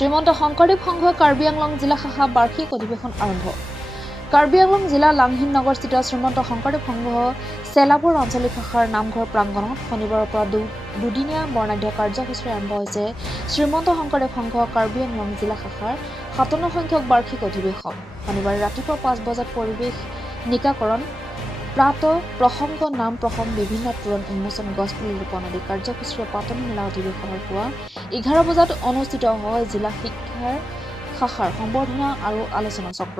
শ্ৰীমন্ত শংকৰদেৱ সংঘ কাৰ্বি আংলং জিলা শাখা বাৰ্ষিক অধিৱেশন আৰম্ভ। কাৰ্বি আংলং জিলা লাংহিন নগৰস্থিত শ্ৰীমন্ত শংকৰদেৱ সংঘ চেলাপুৰ আঞ্চলিক শাখাৰ নামঘৰ প্ৰাংগণত শনিবাৰৰ পৰা দুদিনীয়া বৰ্ণাঢ্য কাৰ্যসূচী আৰম্ভ হৈছে শ্ৰীমন্ত শংকৰদেৱ সংঘ কাৰ্বি আংলং জিলা শাখাৰ 57 সংখ্যক বাৰ্ষিক অধিৱেশন। শনিবাৰে ৰাতিপুৱা 5 বজাত পৰিৱেশ নিকাকৰণ, প্ৰাত প্ৰসংগ, নাম প্ৰসংগ, বিভিন্ন তোৰণ উন্মোচন, গছপুলি ৰোপণ আদি কাৰ্যসূচীৰে পাতনি মেলা অধিৱেশনৰ পুৱা 11 বজাত অনুষ্ঠিত হয় জিলা শিক্ষাৰ শাখাৰ সম্বৰ্ধনা আৰু আলোচনা চক্ৰ।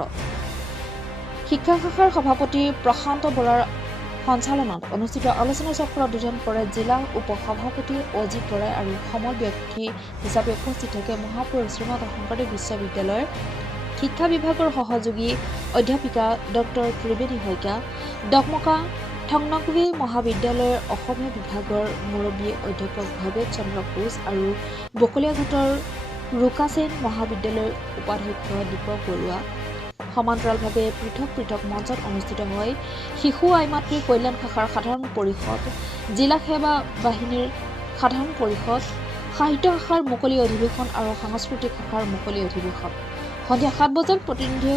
শিক্ষা শাখাৰ সভাপতি প্ৰশান্ত বৰাৰ সঞ্চালনত অনুষ্ঠিত আলোচনা চক্ৰত উদ্বোধন কৰে জিলা উপ-সভাপতি অজিত বৰাই আৰু সমল ব্যক্তি হিচাপে উপস্থিত থাকে মহাপুৰুষ শ্ৰীমন্ত শংকৰদেৱ বিশ্ববিদ্যালয়ৰ শিক্ষা বিভাগৰ সহযোগী অধ্যাপিকা ডক্টৰ ত্ৰিবেণী শইকীয়া, ডকমকা থংনকভি মহাবিদ্যালয়ৰ অসমীয়া বিভাগৰ মুৰব্বী অধ্যাপক ভৱেশ চন্দ্ৰ কোচ আৰু বকলিয়াঘাটৰ ৰুকাছেন মহাবিদ্যালয়ৰ উপাধ্যক্ষ দীপক বৰুৱা। সমান্তৰালভাৱে পৃথক পৃথক মঞ্চত অনুষ্ঠিত হয় শিশু আইমাতৃ কল্যাণ শাখাৰ সাধাৰণ পৰিষদ, জিলা সেৱা বাহিনীৰ সাধাৰণ পৰিষদ, সাহিত্য শাখাৰ মুকলি অধিৱেশন আৰু সাংস্কৃতিক শাখাৰ মুকলি অধিৱেশন। সন্ধিয়া 7 বজাত প্ৰতিনিধি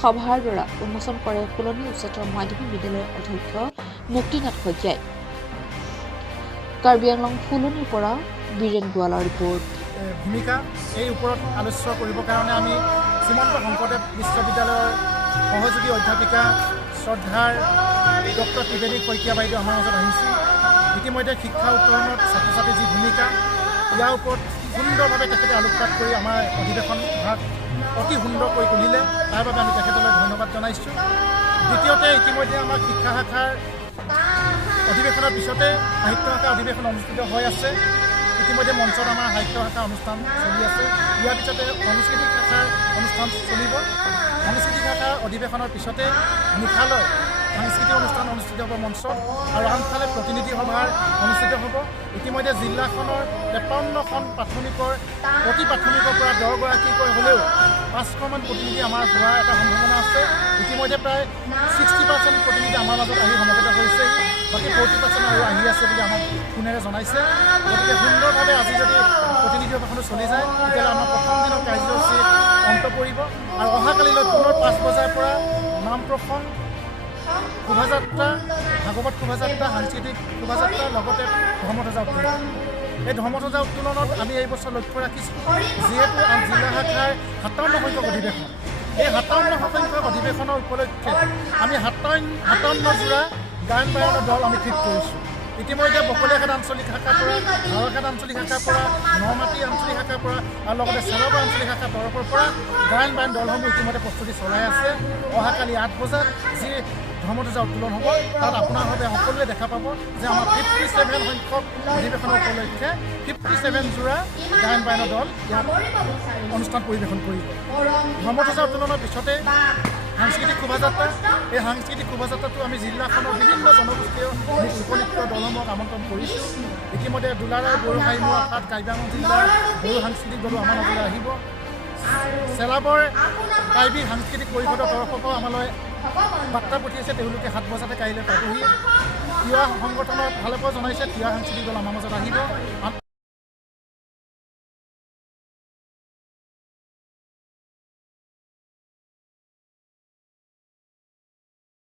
সভাৰ দ্বাৰা উন্মোচন কৰে ফুলনি উচ্চতৰ মাধ্যমিক বিদ্যালয়ৰ অধ্যক্ষ মুক্তিনাথ শইকীয়াই। কাৰ্বি আংলং ফুলনিৰ পৰা বীৰেন গোৱালাৰ ৰিপৰ্ট। ভূমিকা এই ওপৰত আলোচ্য কৰিবৰ কাৰণে আমি শ্ৰীমন্ত শংকৰদেৱ বিশ্ববিদ্যালয়ৰ সহযোগী অধ্যাপিকা শ্ৰদ্ধাৰ ডক্টৰ ত্ৰিবেণী শইকীয়া বাইদেউ আমাৰ মাজত আহিছিল। ইতিমধ্যে শিক্ষা উত্তৰণত ছাত্ৰ ছাত্ৰীৰ যি ভূমিকা, ইয়াৰ ওপৰত সুন্দৰভাৱে তেখেতে আলোকপাত কৰি আমাৰ অধিৱেশন ভাগ অতি সুন্দৰ কৰি তুলিলে। তাৰ বাবে আমি তেখেতলৈ ধন্যবাদ জনাইছোঁ। দ্বিতীয়তে, ইতিমধ্যে আমাৰ শিক্ষা শাখাৰ অধিৱেশনৰ পিছতে সাহিত্য শাখাৰ অধিৱেশন অনুষ্ঠিত হৈ আছে। ইতিমধ্যে মঞ্চত আমাৰ সাহিত্য শাখাৰ অনুষ্ঠান চলি আছে। ইয়াৰ পিছতে সাংস্কৃতিক শাখাৰ অনুষ্ঠান চলিব। সাংস্কৃতিক শাখাৰ অধিৱেশনৰ পিছতে নিশালৈ সাংস্কৃতিক অনুষ্ঠান অনুষ্ঠিত হ'ব মঞ্চত, আৰু আনফালে প্ৰতিনিধি সভাৰ অনুষ্ঠিত হ'ব। ইতিমধ্যে জিলাখনৰ 53খন প্ৰাথমিকৰ প্ৰতি প্ৰাথমিকৰ পৰা 10গৰাকীকৈ হ'লেও 500মান প্ৰতিনিধি আমাৰ হোৱাৰ এটা সম্ভাৱনা আছে। ইতিমধ্যে প্ৰায় 60% প্ৰতিনিধি আমাৰ মাজত আহি সমবেত হৈছেহি, বাকী 40% আৰু আহি আছে বুলি আমাক ফোনেৰে জনাইছে। গতিকে সুন্দৰভাৱে আজি যদি প্ৰতিনিধি সভাখনো চলি যায়, তেতিয়াহ'লে আমাৰ প্ৰথম দিনৰ কাৰ্যসূচী অন্ত পৰিব। আৰু অহাকালিলৈ পুনৰ 5 বজাৰ পৰা নাম প্ৰসংগ, শোভাযাত্ৰা, ভাগৱত শোভাযাত্ৰা, সাংস্কৃতিক শোভাযাত্ৰাৰ লগতে ধৰ্মধ্বজা উত্তোলন। এই ধৰ্মধ্বজা উত্তোলনত আমি এই বছৰ লক্ষ্য ৰাখিছোঁ, যিহেতু জিলা শাখাৰ 57 সংখ্যক অধিৱেশন, এই 57 সংখ্যক অধিৱেশনৰ উপলক্ষে আমি 57 জোৰা গায়ন বায়নৰ দল আমি ঠিক কৰিছোঁ। ইতিমধ্যে বকলিয়াঘাট আঞ্চলিক শাখাৰ পৰা, ধাৰঘাট আঞ্চলিক শাখাৰ পৰা, নমাটি আঞ্চলিক শাখাৰ পৰা আৰু লগতে চেলাপুৰ আঞ্চলিক শাখাৰ তৰফৰ পৰা গায়ন বায়ন দলসমূহ ইতিমধ্যে প্ৰস্তুতি চলাই আছে। অহাকালি 8 বজাত যি ধৰ্মধ্বজা উত্তোলন হ'ব, তাত আপোনাৰ বাবে সকলোৱে দেখা পাব যে আমাৰ 57 সংখ্যক অধিৱেশনৰ উপলক্ষে 57 জোৰা গায়ন বায়নৰ দল ইয়াত অনুষ্ঠান পৰিৱেশন কৰিব। ধৰ্মধ্বজা উত্তোলনৰ পিছতে সাংস্কৃতিক শোভাযাত্ৰা, এই সাংস্কৃতিক শোভাযাত্ৰাটো আমি জিলাখনৰ বিভিন্ন জনগোষ্ঠীয় লোকনৃত্য দলসমূহক আমন্ত্ৰণ কৰিছোঁ। ইতিমধ্যে দুলাৰায় বড়ো হাইমুৱা খাট কাৰ্বি আংলং জিলাৰ বড়ো সাংস্কৃতিক দলো আমাৰ মাজলৈ আহিব। চেলাবৰ কাৰ্বি সাংস্কৃতিক পৰিষদৰ তৰফৰ পৰা আমালৈ বাৰ্তা পঠিয়াইছে, তেওঁলোকে 7 বজাতে কাইলৈ পাবহি। তিৱা সংগঠনৰ ফালৰ পৰা জনাইছে তিৱা সাংস্কৃতিক দল আমাৰ মাজত আহিব।